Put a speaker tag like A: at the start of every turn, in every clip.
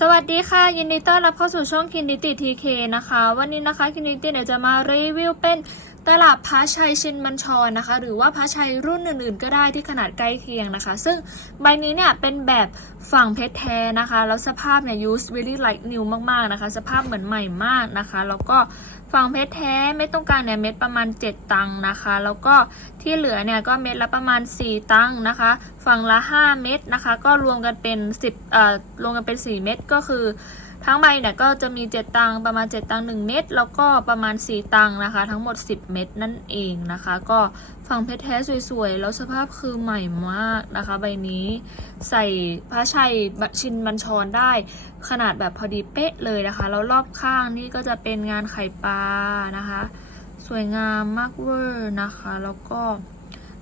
A: สวัสดีค่ะ ยินดีต้อนรับเข้าสู่ช่องคินดิติทีเคนะคะ วันนี้นะคะคินดิติเนี่ยจะมารีวิวเป็น ตลับพระชัยชินบัญชรนะคะ หรือว่าพระชัยรุ่นอื่นๆ ก็ได้ที่ขนาดใกล้เคียงนะคะ ซึ่งใบนี้เนี่ยเป็นแบบฝั่งเพชรแท้นะคะ แล้วสภาพเนี่ย use really like new มากๆนะคะ สภาพเหมือนใหม่มากนะคะ แล้วก็ฝั่งเพชรแท้เม็ดตรงกลางเนี่ยเม็ดประมาณ 7 ตังค์นะคะ แล้วก็ที่เหลือเนี่ยก็เม็ดละประมาณ 4 ตังค์นะคะ ฝั่งละ 5 เม็ดนะคะ ก็รวมกันเป็น 10เอ่อรวมกันเป็น 4 เม็ดก็คือ ทั้งใบเนี่ยก็จะมี 7 ตังประมาณ 7 ตัง1 เม็ดแล้วก็ประมาณ 4 ตังนะคะ ทั้งหมด 10 เม็ดนั่นเองนะคะ ก็ฝั่งเพชรแท้สวยๆ แล้วสภาพคือใหม่มากนะคะ ใบนี้ใส่พระชัยชินบัญชรได้ ขนาดแบบพอดีเป๊ะเลยนะคะ แล้วรอบข้างนี่ก็จะเป็นงานไข่ปลานะคะ สวยงามมากเวอร์นะคะ แล้วก็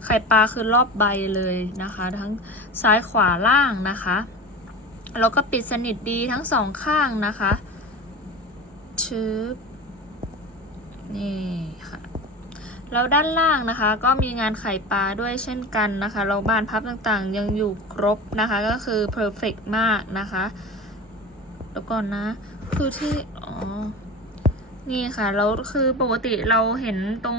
A: ไข่ปลาคือรอบใบเลยนะคะ ทั้งซ้ายขวาล่างนะคะ แล้วก็ปิดสนิทดีทั้งสองข้างนะคะชึบนี่ค่ะ แล้วด้านล่างนะคะ ก็มีงานไข่ปลาด้วยเช่นกันนะคะแล้วบานพับต่างๆ ยังอยู่ครบนะคะ ก็คือ perfect มากนะคะแล้วก่อนนะ คือที่ อ๋อ นี่ค่ะ แล้วคือปกติเราเห็นตรง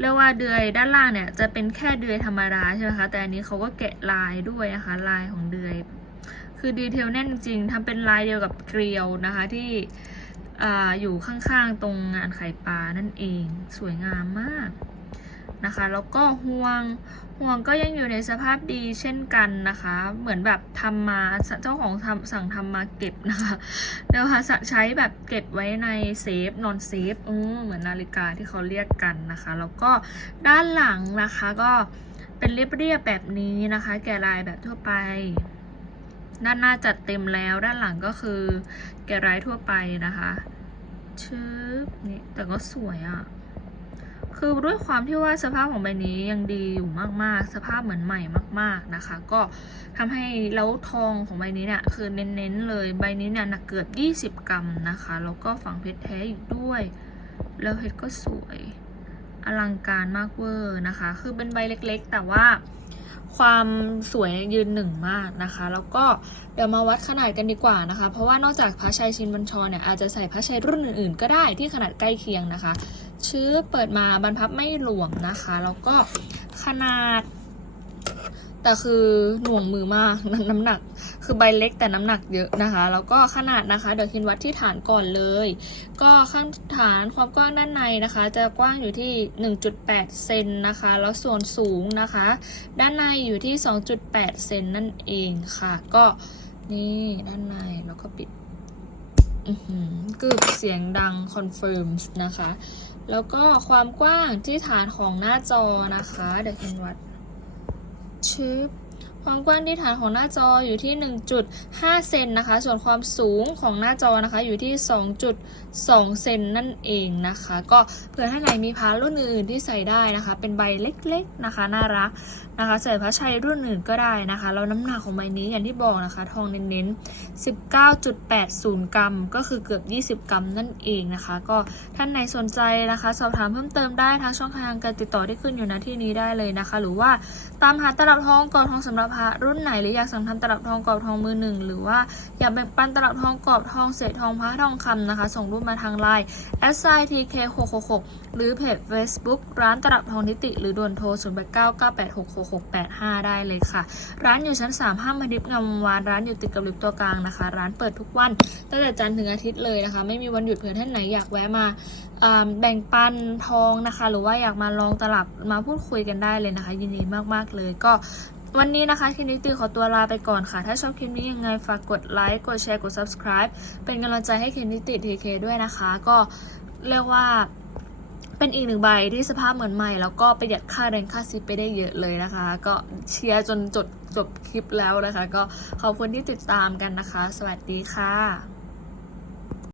A: เรียกว่าเดือยด้านล่างเนี่ย จะเป็นแค่เดือยธรรมดาใช่ไหมคะ แต่อันนี้เขาก็แกะลายด้วยนะคะ ลายของเดือย คือดีเทลแน่นจริงทำเป็นลายเดียวกับเกลียวนะคะที่ออยู่ข้างๆตรงงานไข่ปลานั่นเองสวยงามมากนะคะแล้วก็ห่วงห่วงก็ยังอยู่ในสภาพดีเช่นกันนะคะ เหมือนแบบทำมาเจ้าของทำสั่งทำมาเก็บนะคะแล้วค่ะใช้แบบเก็บไว้ในเซฟนอนเซฟเออเหมือนนาฬิกาที่เขาเรียกกันนะคะ แล้วก็ด้านหลังนะคะก็เป็นเรียบๆแบบนี้นะคะ แกะลายแบบทั่วไป ด้านหน้าจัดเต็มแล้วด้านหลังก็คือแกะไรายทั่วไปนะคะชึบนี่แต่ก็สวยอะ่ะ คือด้วยความที่ว่าสภาพของใบนี้ยังดีอยู่มากๆ สภาพเหมือนใหม่มาก ๆนะคะ ก็ทำให้แล้วทองของใบนี้เนี่ยคือเน้นๆเลยใบนี้เนี่ยหนักเกือบ 20 กรัมนะคะ แล้วก็ฝังเพชรแท้อีกด้วย แล้วเพชรก็สวยอลังการมากเวอร์นะคะ คือเป็นใบเล็กๆ แต่ว่า ความสวยยืนหนึ่งมากนะคะ แล้วก็เดี๋ยวมาวัดขนาดกันดีกว่านะคะ เพราะว่านอกจากพระชัยชินบัญชรเนี่ยอาจจะใส่พระชัยรุ่นอื่นๆ ก็ได้ที่ขนาดใกล้เคียงนะคะ ชื้อเปิดมาบรรพับไม่หลวมนะคะ แล้วก็ขนาด แต่คือหน่วงมือมากน้ำหนัก คือใบเล็กแต่น้ำหนักเยอะนะคะ แล้วก็ขนาดนะคะ เดี๋ยวคินวัดที่ฐานก่อนเลย ก็ข้างฐานความกว้างด้านในนะคะ จะกว้างอยู่ที่ 1.8 เซนนะคะ แล้วส่วนสูงนะคะ ด้านในอยู่ที่ 2.8 เซนนั่นเองค่ะ ก็นี่ด้านในแล้วก็ปิดอือหือกึบเสียงดังคอนเฟิร์มนะคะ แล้วก็ความกว้างที่ฐานของหน้าจอนะคะ เดี๋ยวคินวัด ชึบ ความกว้างที่ฐานของหน้าจออยู่ที่ 1.5 เซนนะคะ ส่วนความสูงของหน้าจอนะคะอยู่ที่ 2.2 เซนนั่นเองนะคะ ก็เผื่อให้ไหนมีพารุ่นอื่นๆที่ใส่ได้นะคะ เป็นใบเล็กๆนะคะ น่ารักนะคะ ใส่พระชัยรุ่นอื่นก็ได้นะคะ แล้วน้ำหนักของใบนี้อย่างที่บอกนะคะ ทองเน้นๆ 19.80 กรัม ก็คือเกือบ 20 กรัมนั่นเองนะคะ ก็ท่านไหนสนใจนะคะ สอบถามเพิ่มเติมได้ทางช่องทางการติดต่อที่ขึ้นอยู่ณที่นี้ได้เลยนะคะ หรือว่าตามหาตลับทองกรอบทองสำหรับพระรุ่นไหนหรืออยากสั่งทำตลับทองกรอบทองมือหนึ่งหรือว่าอยากแบ่งปันตลับทองกรอบทองเศษทองพระทองคำนะคะ ส่งรูปมาทางไลน์ s i t k 6 6 6หรือเพจ Facebook ร้านตลับทองนิติ หรือด่วนโทร 0 8 9 9 8 6 6 6 8 5 ได้เลยค่ะ ร้านอยู่ชั้น 3 ห้างมาดิบงามวาน ร้านอยู่ติดกับลิฟต์ตัวกลางนะคะ ร้านเปิดทุกวันตั้งแต่จันทร์ถึงอาทิตย์เลยนะคะ ไม่มีวันหยุดเผื่อท่านไหนอยากแวะมาอ่าแบ่งปันทองนะคะ หรือว่าอยากมาลองตลับมาพูดคุยกันได้เลยนะคะ ยินดีมากๆเลยก็ วันนี้นะคะคลิปนี้ตีขอตัวลาไปก่อนค่ะ ถ้าชอบคลิปนี้ยังไงฝากกดไลค์ กดแชร์ กด subscribe เป็นกำลังใจให้คลิปนี้ติทีเคด้วยนะคะ ก็เรียกว่าเป็นอีกหนึ่งใบที่สภาพเหมือนใหม่ แล้วก็ประหยัดค่าแรงค่าซิปไปได้เยอะเลยนะคะ ก็เชียร์จนจดจบคลิปแล้วนะคะ ก็ขอบคุณที่ติดตามกันนะคะ สวัสดีค่ะ